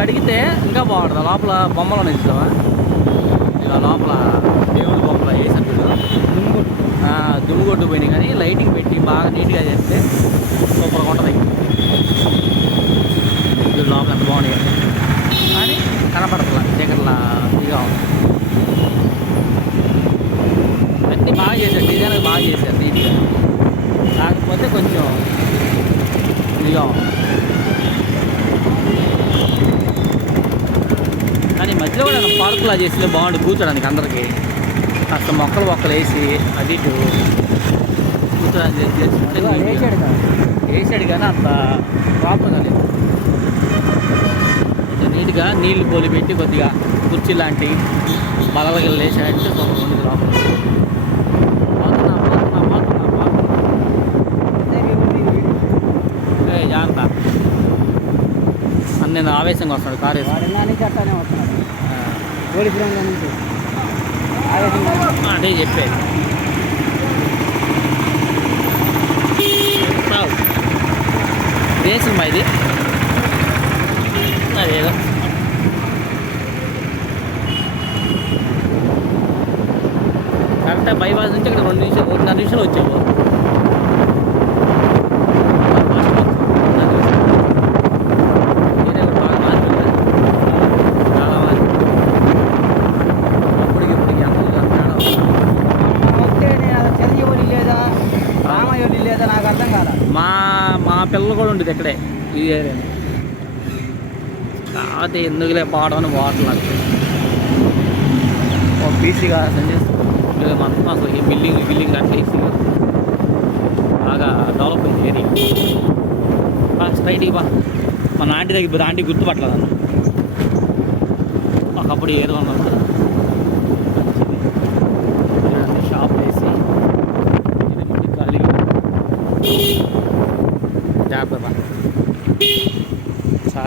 కడిగితే ఇంకా బాగుంటుంది. లోపల బొమ్మలు ఉన్నాయి చూసావా? ఇలా లోపల దేవుడి బొమ్మలు ఆ, దుమ్ము కొట్టు పోయినాయి కానీ లైటింగ్ పెట్టి బాగా నీట్గా చేస్తే సూపర్గా ఉంటుంది. ఇది లోపల ఎంత బాగున్నాయి. కానీ కనపడట్లా చీకట్లా ఇదిగా ఉంది. అన్నీ బాగా చేశారు డిజైన్ బాగా చేశారు నీట్గా. కాకపోతే కొంచెం ఇదిగా ఉంది. కానీ మధ్యలో కూడా పార్కులా చేస్తే బాగుండు కూర్చోడానికి అందరికి. కాస్త మొక్కలు మొక్కలు వేసి అది ఇటు కూర్చోడానికి. వేసాడు కానీ అంత ప్రాపర్గా లేదు కొంచెం నీట్గా నీళ్ళు పోలి పెట్టి కొద్దిగా కుర్చీ లాంటి బలలకి వేసాడంటే సూపర్ ఉంది లోపల. నేను ఆవేశంగా కారు వేసుకొని. అట్టానే వస్తున్నాడు? నుంచి. ఆవేశంగా అదే చెప్పేది. సినిమా ఇది? అదేదో. కరెక్ట్గా బైపాస్ నుంచి ఇక్కడ రెండు నిమిషాలు ఒకటిన్నర నిమిషాలు వచ్చావు. మా మా పిల్లలు కూడా ఉండేది ఇక్కడే ఈ ఏరియా కాకపోతే ఎందుకులే పోవడం అని నాకు ఒక పీసీగా సంజయ్ మొత్తం అసలు ఈ బిల్డింగ్ బిల్డింగ్ అట్లా బాగా డెవలప్ అయింది ఏరియా. బా స్ట్రైట్కి బా మన ఆంటీ దగ్గర ఆంటీ గుర్తుపట్టలేదు అన్న ఒకప్పుడు ఏరియా ఉన్నది. જા બાબા